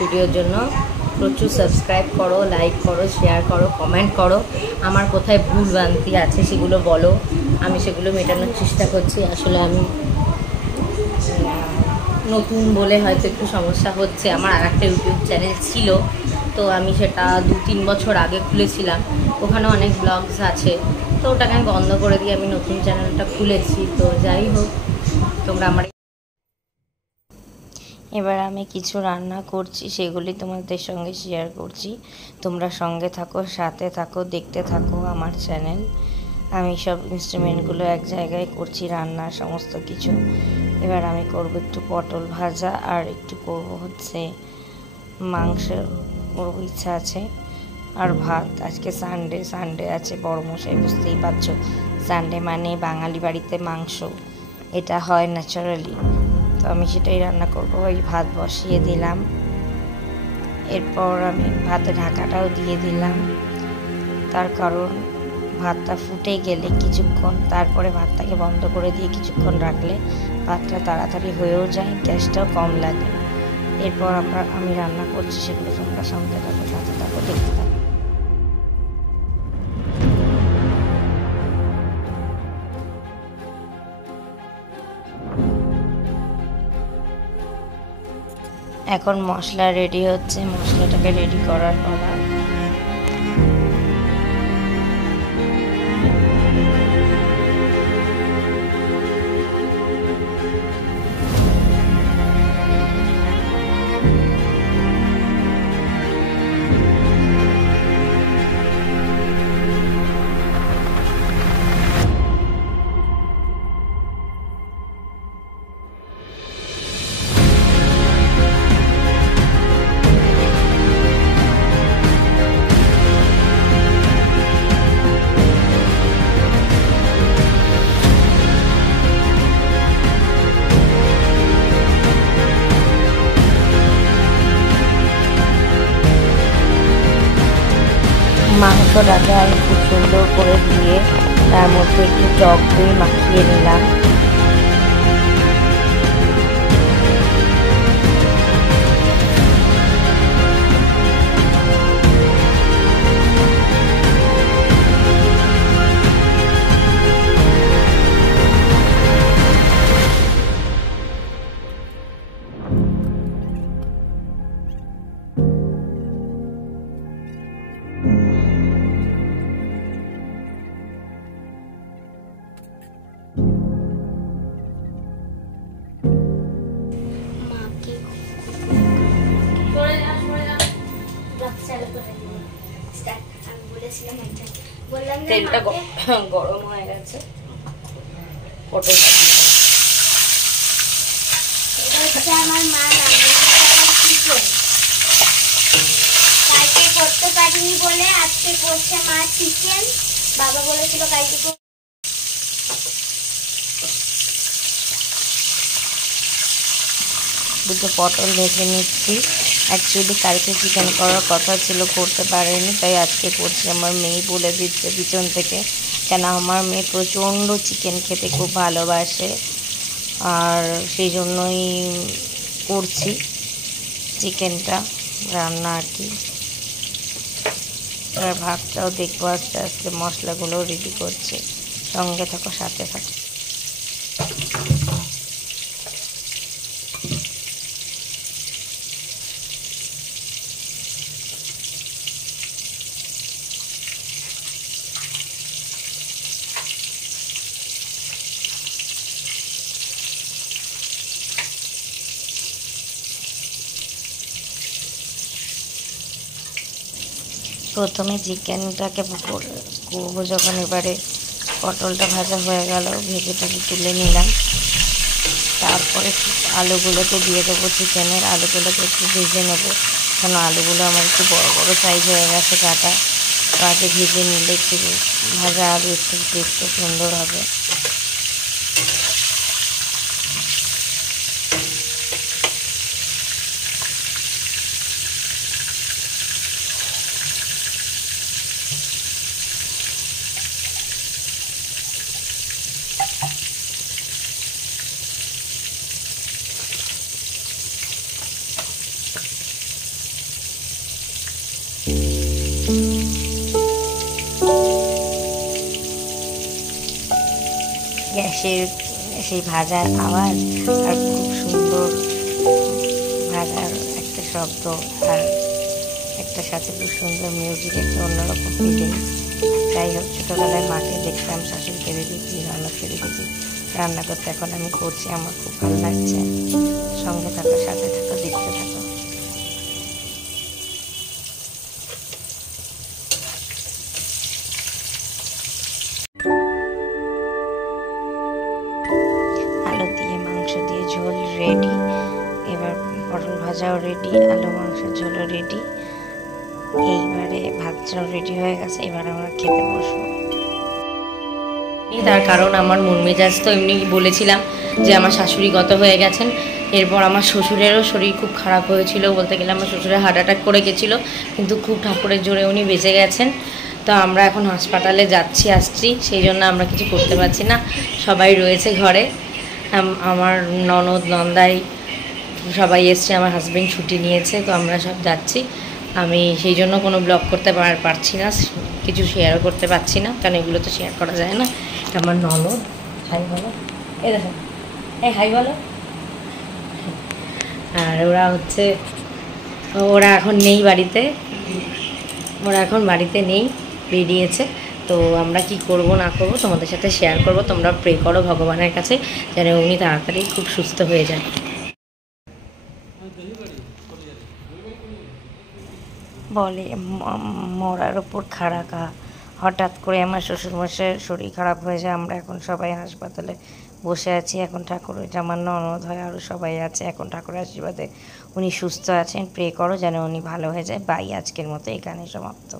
ভিডিওর জন্য। প্রচুর সাবস্ক্রাইব করো, লাইক করো, শেয়ার করো, কমেন্ট করো। আমার কোথায় ভুল ভ্রান্তি আছে সেগুলো বলো, আমি সেগুলো মেটানোর চেষ্টা করছি। আসলে আমি নতুন বলে হয়তো একটু সমস্যা হচ্ছে। আমার আর একটা ইউটিউব চ্যানেল ছিল, তো আমি সেটা 2-3 বছর আগে খুলেছিলাম। ওখানে অনেক ব্লগস আছে, তো ওটাকে আমি বন্ধ করে দিয়ে আমি নতুন চ্যানেলটা খুলেছি। তো যাই হোক, তোমরা আমার এবার আমি কিছু রান্না করছি, সেগুলি তোমাদের সঙ্গে শেয়ার করছি। তোমরা সঙ্গে থাকো, সাথে থাকো, দেখতে থাকো আমার চ্যানেল। আমি সব ইনস্ট্রুমেন্টগুলো এক জায়গায় করছি, রান্নার সমস্ত কিছু। এবার আমি করব একটু পটল ভাজা, আর একটু করব হচ্ছে মাংস করব, ইচ্ছা আছে। আর ভাত। আজকে সানডে আছে, বড় মশাই, বুঝতেই পারছো, সানডে মানে বাঙালি বাড়িতে মাংস, এটা হয় ন্যাচারালি। তো আমি সেটাই রান্না করব। ওই ভাত বসিয়ে দিলাম, এরপর আমি ভাতে ঢাকাটাও দিয়ে দিলাম, তার কারণ ভাতটা ফুটে গেলে কিছুক্ষণ, তারপরে ভাতটাকে বন্ধ করে দিয়ে কিছুক্ষণ রাখলে ভাতটা তাড়াতাড়ি হয়েও যায়, গ্যাসটাও কম লাগে। এরপর আমি রান্না করছি, সেগুলো তোমরা সঙ্গে থাকো, সাথে থাকো, দেখতে থাকো। এখন মশলা রেডি হচ্ছে, মশলাটাকে রেডি করার পালা। মাংসটাকে আমি খুব সুন্দর করে দিয়ে তার মধ্যে একটু টক দই মাখিয়ে নিলাম। তেলটা গরম হয়ে গেছে, পটলটা দিয়ে দাও। এটা হচ্ছে আমার মা চিকেন, কালকে করতে পারিনি বলে আজকে করছে মা চিকেন। বাবা বলেছিল কালকে দুটো পটল ভেজে নিচ্ছি। অ্যাকচুয়ালি কালকে চিকেন করার কথা ছিল, করতে পারেনি, তাই আজকে করছি। আমার মেয়ে বলে দিচ্ছে পিছন থেকে, কেন আমার মেয়ে প্রচণ্ড চিকেন খেতে খুব ভালোবাসে, আর সেই জন্যই করছি চিকেনটা রান্না আর কি। আর ভাতটাও দেখবো আস্তে আস্তে, মশলাগুলো রেডি করছে। সঙ্গে থাকো, সাথে থাকো। প্রথমে চিকেনটাকে করবো যখন, এবারে পটলটা ভাজা হয়ে গেল, ভেজে তুলে নিলাম। তারপরে আলুগুলোকে দিয়ে দেবো, চিকেনের আলুগুলোকে একটু ভেজে নেবো, কারণ আলুগুলো আমার একটু বড় বড় সাইজ হয়ে গেছে কাটা। তো আগে ভেজে নিলে একটু ভাজা আলু একটু টেস্টটা সুন্দর হবে। মাংসের সেই ভাজার আওয়াজ আর খুব সুন্দর ভাজার একটা শব্দ আর একটা সাথে খুব সুন্দর মিউজিক, একটা অন্যরকম ফিলিং। যাই হোক, ছোটোবেলায় মাকে দেখতাম, শাশুড়িকে দেখেছি, ননদকে দেখেছি রান্না করতে, এখন আমি করছি, আমার খুব ভালো লাগছে। সঙ্গে থাকো, সাথে থাকো, দেখতে থাকো। আলু দিয়ে মাংস দিয়ে ঝোল রেডি, এবার পটল ভাজাও রেডি, আলু মাংসের ঝোলও রেডি, এইবারে ভাতটাও রেডি হয়ে গেছে, এবার আমরা খেতে বসবো। তার কারণ আমার মন মেজাজ তো এমনি বলেছিলাম যে আমার শাশুড়ি গত হয়ে গেছেন, এরপর আমার শ্বশুরেরও শরীর খুব খারাপ হয়েছিল, বলতে গেলে আমার শ্বশুরের হার্ট অ্যাটাক করে গেছিলো, কিন্তু খুব ঠাকুরের জোরে উনি বেঁচে গেছেন। তো আমরা এখন হাসপাতালে যাচ্ছি আসছি, সেই জন্য আমরা কিছু করতে পারছি না, সবাই রয়েছে ঘরে, আমার ননদ নন্দাই সবাই এসছে, আমার হাজব্যান্ড ছুটি নিয়েছে, তো আমরা সব যাচ্ছি। আমি সেই জন্য কোনো ব্লগ করতে পারছি না, কিছু শেয়ারও করতে পারছি না, কারণ এগুলো তো শেয়ার করা যায় না। আমার ননদ, হাই বলো, এই দেখো, এই হাই বলো। আর ওরা এখন নেই বাড়িতে, ওরা এখন বাড়িতে নেই, বেরিয়েছে। তো আমরা কি করব না করব তোমাদের সাথে শেয়ার করব। তোমরা প্রে করো ভগবানের কাছে যেন উনি তাড়াতাড়ি খুব সুস্থ হয়ে যায়। বলে মরার ওপর খাড়াকা, হঠাৎ করে আমার শ্বশুরমশাইয়ের শরীর খারাপ হয়ে যায়, আমরা এখন সবাই হাসপাতালে বসে আছি। এখন ঠাকুর, এটা আমার ননদ হয়, আরও সবাই আছে, এখন ঠাকুরের আশীর্বাদে উনি সুস্থ আছেন। প্রে করো যেন উনি ভালো হয়ে যায়। বাই, আজকের মতো এখানে সমাপ্ত।